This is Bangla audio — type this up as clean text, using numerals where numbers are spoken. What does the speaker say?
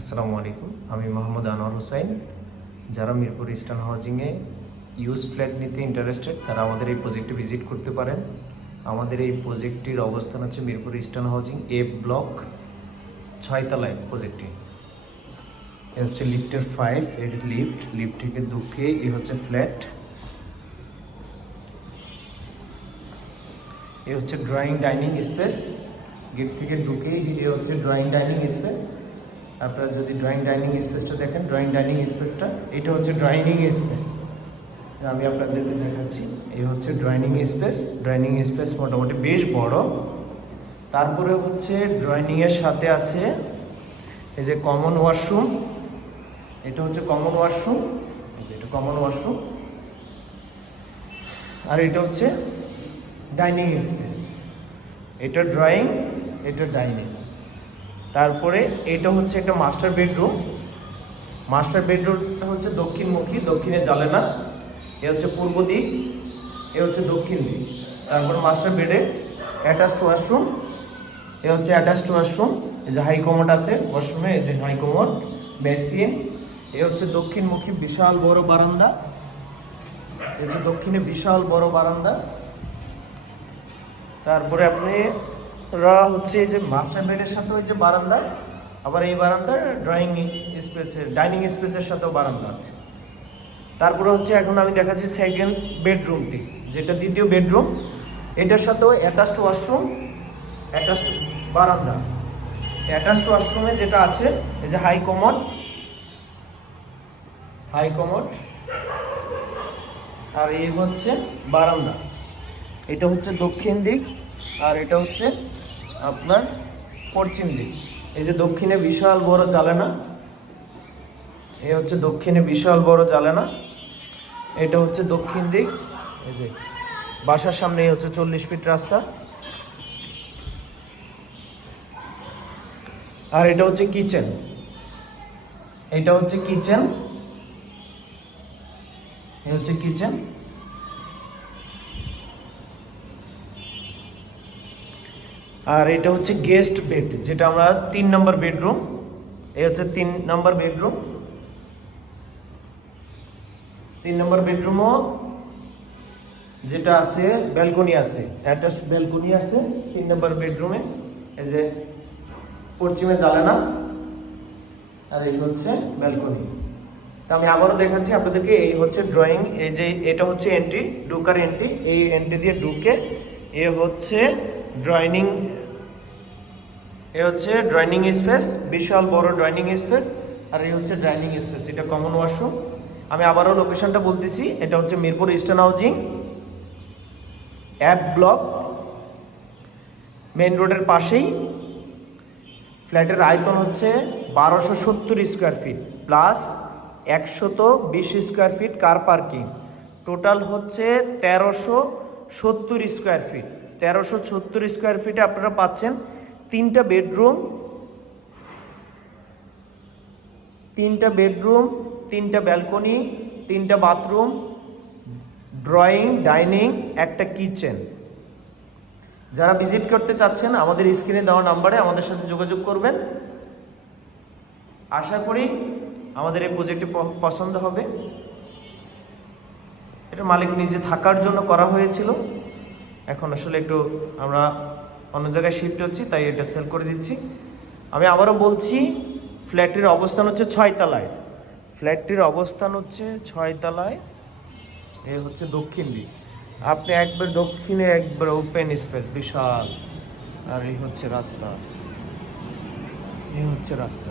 আসসালামু আলাইকুম, আমি মোহাম্মদ আনোয়ার হোসাইন। যারা মিরপুর ইস্টার্ন হাউজিংয়ে ইউজ ফ্ল্যাট নিতে ইন্টারেস্টেড তারা আমাদের এই প্রজেক্টে ভিজিট করতে পারেন। আমাদের এই প্রজেক্টটির অবস্থান হচ্ছে মিরপুর ইস্টার্ন হাউজিং এ ব্লক 6 তলায় প্রজেক্টটি। এ হচ্ছে লিফটের 5, এর লিফট থেকে ঢুকে এ হচ্ছে ফ্ল্যাট। এ হচ্ছে ড্রয়িং ডাইনিং স্পেস। গেট থেকে ঢুকেই এ হচ্ছে ড্রয়িং ডাইনিং স্পেস। আপনারা যদি ড্রয়িং ডাইনিং স্পেসটা দেখেন, ড্রয়িং ডাইনিং স্পেসটা এটা হচ্ছে ড্রয়িং স্পেস। আমি আপনাদেরকে দেখাচ্ছি, এই হচ্ছে ড্রয়িং স্পেস। ড্রয়িং স্পেস মোটামুটি বেশ বড়। তারপরে হচ্ছে ড্রয়িংয়ের সাথে আছে এই যে কমন ওয়াশরুম। এটা হচ্ছে কমন ওয়াশরুম, এটা কমন ওয়াশরুম। আর এটা হচ্ছে ডাইনিং স্পেস। এটা ড্রয়িং, এটা ডাইনিং। তারপরে এটা হচ্ছে একটা মাস্টার বেডরুম। মাস্টার বেডরুমটা হচ্ছে দক্ষিণমুখী, দক্ষিণে জানালা। এ হচ্ছে পূর্ব দিক, এ হচ্ছে দক্ষিণ দিক। তারপরে মাস্টার বেডে অ্যাটাচড ওয়াশরুম। এ হচ্ছে অ্যাটাচড ওয়াশরুম। এই যে হাই কমোড আছে ওয়াশরুমে, এই যে হাই কমোড, বেসিন। এ হচ্ছে দক্ষিণমুখী বিশাল বড় বারান্দা। এই যে দক্ষিণে বিশাল বড় বারান্দা। তারপরে আপনি হচ্ছে এই যে মাস্টার বেডের সাথে ওই যে বারান্দা, আবার এই বারান্দা ড্রয়িং স্পেসের ডাইনিং স্পেসের সাথেও বারান্দা আছে। তারপরে হচ্ছে এখন আমি দেখাচ্ছি সেকেন্ড বেডরুমটি, যেটা দ্বিতীয় বেডরুম। এটার সাথেও অ্যাটাচড ওয়াশরুম, অ্যাটাচড বারান্দা। অ্যাটাচড ওয়াশরুমে যেটা আছে এই যে হাই কমোড, হাই কমোড। আর এই হচ্ছে বারান্দা। এটা হচ্ছে দক্ষিণ দিক, আর এটা হচ্ছে আপনার পশ্চিম দিক। এই যে দক্ষিণে বিশাল বড় জানালা, এই হচ্ছে দক্ষিণে বিশাল বড় জানালা। এটা হচ্ছে দক্ষিণ দিক। এই যে বাসার সামনে হচ্ছে 40 ফিট রাস্তা। আর এটা হচ্ছে কিচেন, এটা হচ্ছে কিচেন, এই হচ্ছে কিচেন। আর এটা হচ্ছে গেস্ট বেড, যেটা আমরা 3 নম্বর বেডরুম। এই হচ্ছে 3 নম্বর বেডরুম। 3 নম্বর বেডরুমও যেটা আছে ব্যালকনি আছে, অ্যাটাচড ব্যালকনি আছে 3 নম্বর বেডরুমে। এই যে পশ্চিমে জানালা, আর এই হচ্ছে ব্যালকনি। তা আমি আবারও দেখাচ্ছি আপনাদেরকে। এই হচ্ছে ড্রয়িং, এই যে এটা হচ্ছে এন্ট্রি, ঢুকার এন্ট্রি। এই এন্ট্রি দিয়ে ঢুকে এ হচ্ছে ড্রয়িং, এ হচ্ছে ড্রয়িং স্পেস, বিশাল বড় ড্রয়িং স্পেস। আর এই হচ্ছে ডাইনিং স্পেস, এটা কমন ওয়াশরুম। আমি আবারও লোকেশনটা বলতেছি, এটা হচ্ছে মিরপুর ইস্টার্ন হাউজিং অ্যাপ ব্লক, মেন রোডের পাশেই। ফ্ল্যাটের আয়তন হচ্ছে 1270 square feet plus 120 square feet car parking. Total হচ্ছে 1370 স্কোয়ার ফিট। 1370 স্কোয়ার ফিটে আপনারা পাচ্ছেন 3টা বেডরুম, 3টা বেডরুম, 3টা ব্যালকনি, 3টা বাথরুম, ড্রয়িং, ডাইনিং, একটা কিচেন। যারা ভিজিট করতে চাচ্ছেন আমাদের স্ক্রিনে দেওয়া নাম্বারে আমাদের সাথে যোগাযোগ করবেন। আশা করি আমাদের এই প্রজেক্টটি পছন্দ হবে। এটা মালিক নিজে থাকার জন্য করা হয়েছিল। এখন আসলে একটু আমরা অন্য জায়গায় শিফট হচ্ছি, তাই এটা সেল করে দিচ্ছি। আমি আবারও বলছি, ফ্ল্যাটটির অবস্থান হচ্ছে 6 তলায়। ফ্ল্যাটটির অবস্থান হচ্ছে 6 তলায়। এ হচ্ছে দক্ষিণ দিক। আপনি একবার দক্ষিণে একবার ওপেন স্পেস বিশাল। আর এই হচ্ছে রাস্তা, এই হচ্ছে রাস্তা।